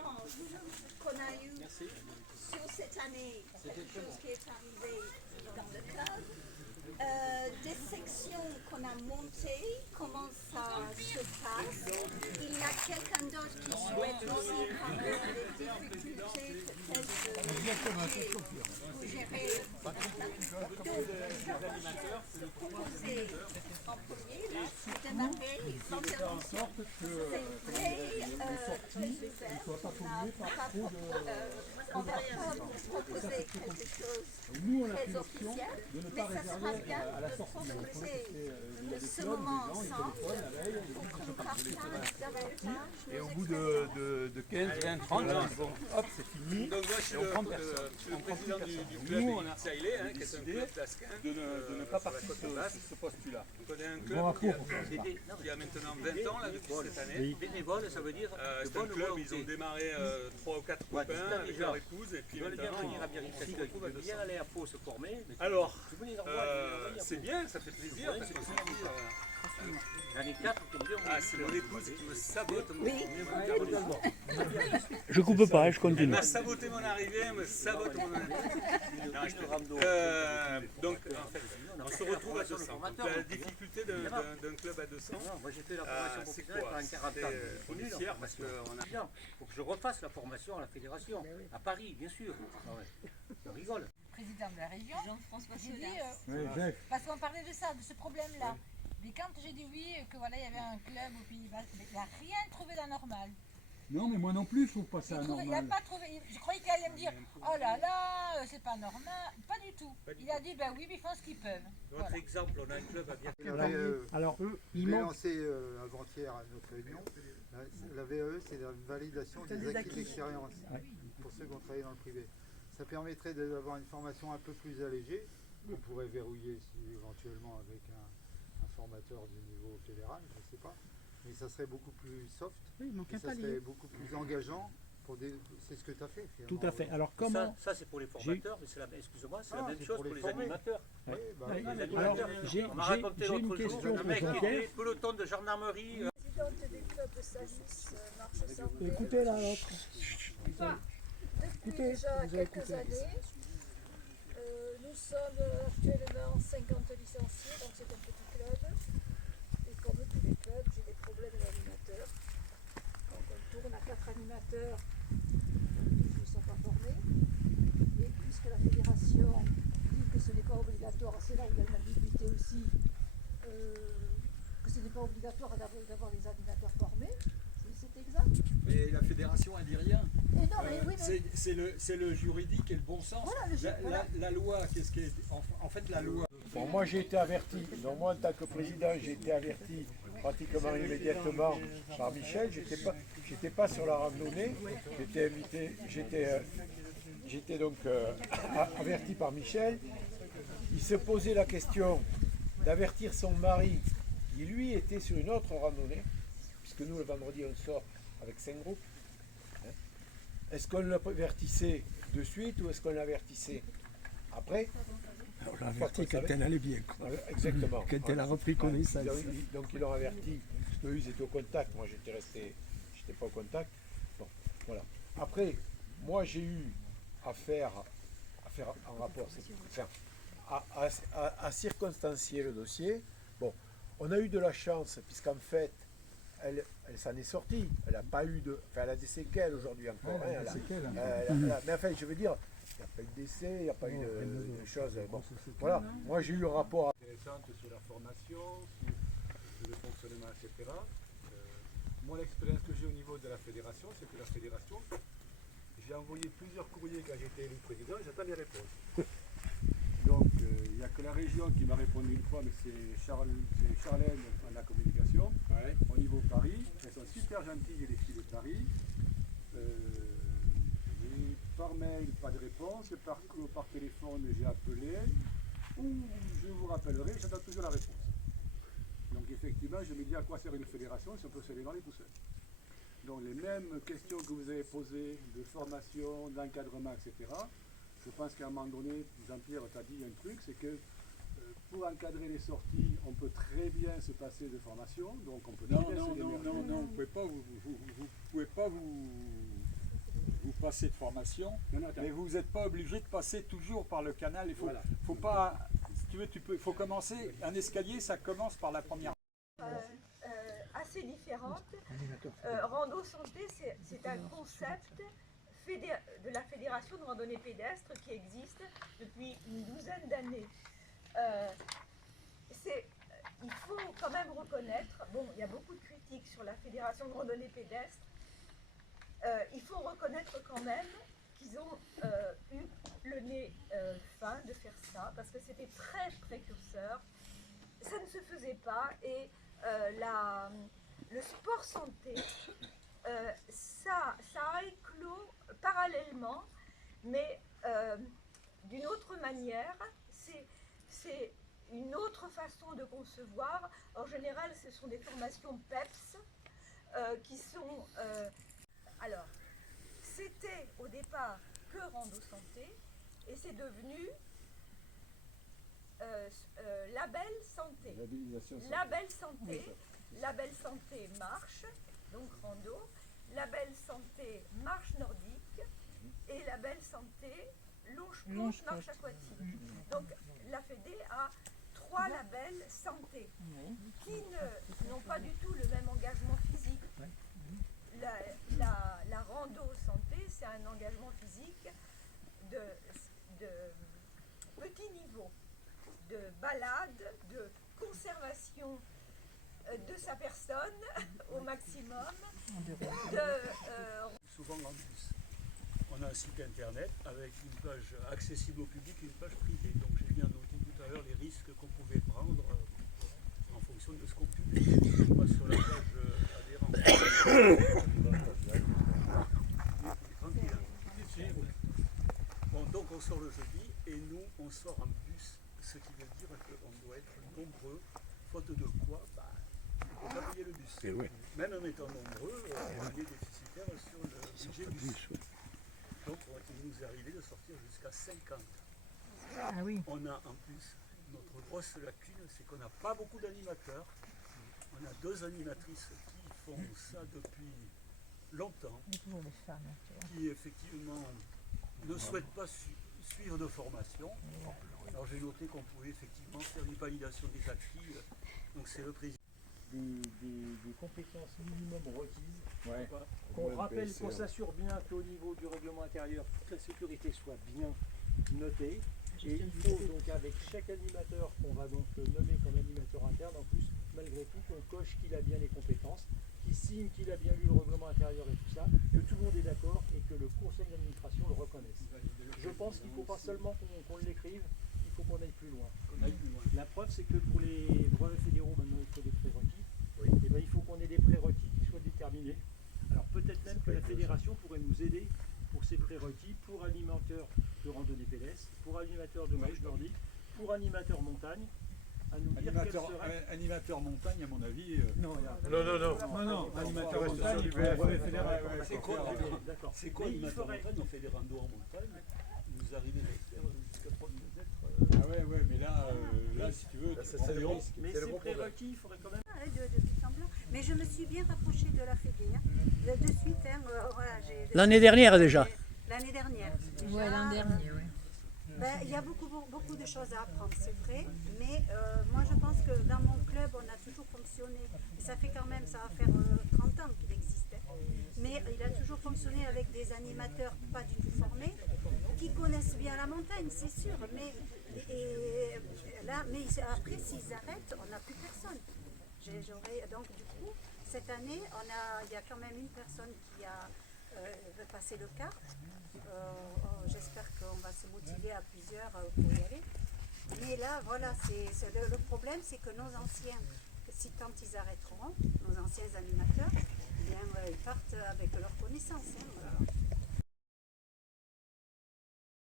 l'échange qu'on a eu sur cette année, quelque chose qui est arrivé dans le club, des sections qu'on a montées, comment ça se passe. Il y a quelqu'un d'autre qui souhaite aussi parler des difficultés peut-être pour gérer. Donc, je proposais en premier, là, de démarrer l'intervention. C'est vrai, on va proposer quelque chose Nous, on a très pris l'option officiel, de ne mais pas ça sera réserver bien à la de sortie de proposer ce moment ensemble pour qu'on partage davantage et au nos bout expériences. de 15, 20, 30 ans, bon, hop, c'est fini. Donc moi je suis Et on prend le personne. président du club Nous, on a Sailé, qui est un club d'Asquin. de ne pas partir sur ce postulat. On est un club qui a maintenant 20 ans là, depuis cette année. Bénévole, ça veut dire C'est un club, ils ont démarré 3 ou 4 copains avec leur épouse et puis ils veulent bien maintenant... venir à Biarritz, parce qu'ils veulent bien aller à Pau se former. Alors, Tu veux les envoyer c'est bien, ça fait plaisir parce qu'on se dit... J'en ai 4 qui me disent Ah, c'est mon épouse qui me sabote mon Je coupe pas, je Elle continue. m'a saboté mon arrivée, elle me sabote mon arrivée. Donc, en fait, on se retrouve à 200. Donc, la difficulté d'un club à 200, moi j'ai fait la formation c'est professionnelle quoi? pendant 40 ans. On est fiers parce qu'on a... Il faut que je refasse la formation à la fédération, à Paris, bien sûr. Ah ouais. On rigole. Président de la région, Jean-François j'ai dit, Solas. parce qu'on parlait de ça, de ce problème-là. Mais quand j'ai dit oui, que voilà, il y avait un club au Pays Basque, il n'a rien trouvé d'anormal. Non, mais moi non plus, je trouve pas ça Il n'a pas trouvé. Je croyais qu'il allait me dire, oh là là, c'est pas normal. Pas du tout. Il a dit, ben oui, mais ils font ce qu'ils peuvent. Notre Voilà. exemple, on a un club à Biarritz. Alors, il J'ai manque. lancé avant-hier à notre réunion. La VAE, c'est la validation des acquis d'expérience pour ceux qui ont travaillé dans le privé. Ça permettrait d'avoir une formation un peu plus allégée, qu'on pourrait verrouiller éventuellement avec un formateur du niveau fédéral, je ne sais pas. Mais ça serait beaucoup plus soft, et ça serait beaucoup plus engageant. C'est ce que tu as fait finalement. Tout à fait. Alors, comment. Ça c'est pour les formateurs, mais c'est excuse-moi, c'est la même c'est chose pour pour les les former. animateurs. Oui, bah Les oui. Alors, animateurs. j'ai On m'a raconté une l'autre question jour, un pour mec qui Jean-Pierre. était peloton de gendarmerie. Présidente du club de Sagis, Marche Santé. Écoutez la l'autre. Depuis déjà quelques années, nous sommes actuellement 50 licenciés, donc c'est un petit club. Et comme tous les clubs, j'ai des problèmes d'animateurs. Donc on tourne à 4 animateurs, tous ne sont pas formés. Et puisque la fédération dit que ce n'est pas obligatoire, c'est là où il y a une ambiguïté aussi, que ce n'est pas obligatoire d'avoir des animateurs formés, c'est exact. Mais la fédération, elle dit rien. Et non, mais oui, mais... C'est le juridique et le bon sens. Voilà, La loi, qu'est-ce qui est. En fait, la loi. Bon, moi j'ai été averti, donc moi en tant que président j'ai été averti pratiquement immédiatement par Michel, j'étais pas sur la randonnée, j'étais invité, j'étais donc averti par Michel. Il se posait la question d'avertir son mari qui lui était sur une autre randonnée, puisque nous le vendredi on sort avec 5 groupes. Est-ce qu'on l'avertissait de suite ou est-ce qu'on l'avertissait après? On l'a averti quand elle allait bien. Quoi. Exactement. Quand elle a repris connaissance. Donc ils l'ont averti, parce qu'eux ils étaient au contact, moi j'étais pas au contact. Bon, voilà. Après, moi j'ai eu à faire un rapport, à circonstancier le dossier. Bon, on a eu de la chance, puisqu'en fait, elle s'en est sortie. Elle a pas eu elle a des séquelles aujourd'hui encore. Ouais, Mais enfin, je veux dire, il n'y a pas eu de décès, il n'y a pas eu de choses. Bon, voilà. Moi, j'ai eu le rapport intéressant sur la formation, sur le fonctionnement, etc. Moi, l'expérience que j'ai au niveau de la fédération, c'est que la fédération, j'ai envoyé plusieurs courriers quand j'étais élu président, j'attends les réponses. Donc, il n'y a que la région qui m'a répondu une fois, mais c'est Charlène en la communication. Ouais. Au niveau Paris, elles sont super gentilles, les filles de Paris. Et par mail, pas de réponse. Par téléphone, j'ai appelé. Ou je vous rappellerai, j'attends toujours la réponse. Donc, effectivement, je me dis à quoi sert une fédération si on peut se les tout seul. Donc, les mêmes questions que vous avez posées de formation, d'encadrement, etc. Je pense qu'à un moment donné, Jean-Pierre t'a dit un truc, c'est que pour encadrer les sorties, on peut très bien se passer de formation, donc on peut très bien se démerder. Non, vous pouvez pas vous passez de formation, mais vous n'êtes pas obligé de passer toujours par le canal. Il faut, Voilà. faut pas, si tu veux, il faut commencer, un escalier, ça commence par la première. Assez différente. Rando Santé, c'est un concept de la Fédération de randonnée pédestre qui existe depuis une douzaine d'années. Il faut quand même reconnaître, bon, il y a beaucoup de critiques sur la Fédération de randonnée pédestre, il faut reconnaître quand même qu'ils ont eu le nez fin de faire ça, parce que c'était très précurseur, ça ne se faisait pas, et le sport santé, ça a éclos parallèlement, mais d'une autre manière. C'est une autre façon de concevoir. En général, ce sont des formations PEPS qui sont... alors, c'était au départ que Rando Santé, et c'est devenu label santé. Label santé marche, donc rando, label santé marche nordique et label santé longe marche aquatique. Donc la Fédé a 3 labels santé qui n'ont pas du tout le même engagement physique. La rando santé, c'est un engagement physique de petit niveau, de balade, de conservation de sa personne au maximum. Souvent en bus. On a un site internet avec une page accessible au public et une page privée. Donc j'ai bien noté tout à l'heure les risques qu'on pouvait prendre en fonction de ce qu'on publie. Pas sur la page adhérente. Tranquille. Bon, donc on sort le jeudi et nous on sort en bus, ce qui veut dire qu'on doit être nombreux, faute de quoi, on ne peut pas payer le bus. Et ouais. Même en étant nombreux, on est déficitaire sur le budget bus. Donc il nous est arrivé de sortir jusqu'à 50. Ah oui. On a en plus, notre grosse lacune, c'est qu'on n'a pas beaucoup d'animateurs. On a 2 animatrices qui font ça depuis longtemps, Toujours les femmes, tu vois. qui effectivement ne souhaitent pas suivre de formation. Alors j'ai noté qu'on pouvait effectivement faire une validation des acquis. Donc c'est le président. Des compétences minimum requises, qu'on rappelle, qu'on s'assure bien qu'au niveau du règlement intérieur, toute la sécurité soit bien notée. Et il faut donc avec chaque animateur qu'on va donc nommer comme animateur interne, en plus, malgré tout, qu'on coche qu'il a bien les compétences, qu'il signe qu'il a bien lu le règlement intérieur et tout ça, que tout le monde est d'accord et que le conseil d'administration le reconnaisse. Je pense qu'il ne faut pas seulement qu'on l'écrive, il faut qu'on aille plus loin. La preuve, c'est que pour les brevets fédéraux, maintenant, il faut des prérequis. Et ben, il faut qu'on ait des prérequis qui soient déterminés. Alors peut-être même que la fédération pourrait nous aider pour ces prérequis, pour animateur de randonnée pédestre, pour animateur de marche nordique, pour animateur montagne, à nous dire quel serait... Animateur montagne, à mon avis. Non, animateur reste montagne, sur il faut l'hiver. un brevet fédéral. D'accord. C'est quoi Mais il animateur faudrait- montagne? On fait des randos en montagne. Vous arrivez à faire jusqu'à 30 mètres. Ah ouais, mais là, si tu veux, tu prends des risques. Mais ces prérequis, il faudrait quand même... De but en blanc. Mais je me suis bien rapprochée de la Fédé. De suite, voilà, L'année dernière déjà. L'année dernière. Ouais, l'an dernier, oui. Il y a beaucoup de choses à apprendre, c'est vrai. Mais moi, je pense que dans mon club, on a toujours fonctionné. Et ça fait quand même, ça va faire 30 ans qu'il existe. Mais il a toujours fonctionné avec des animateurs pas du tout formés, qui connaissent bien la montagne, c'est sûr. Mais après, s'ils arrêtent, on n'a plus personne. Donc du coup, cette année, il y a quand même une personne qui a passé le cap. J'espère qu'on va se motiver à plusieurs pour y aller. Mais là, voilà, le problème, c'est que nos anciens, quand ils arrêteront, nos anciens animateurs, eh bien, ils partent avec leurs connaissances. Voilà.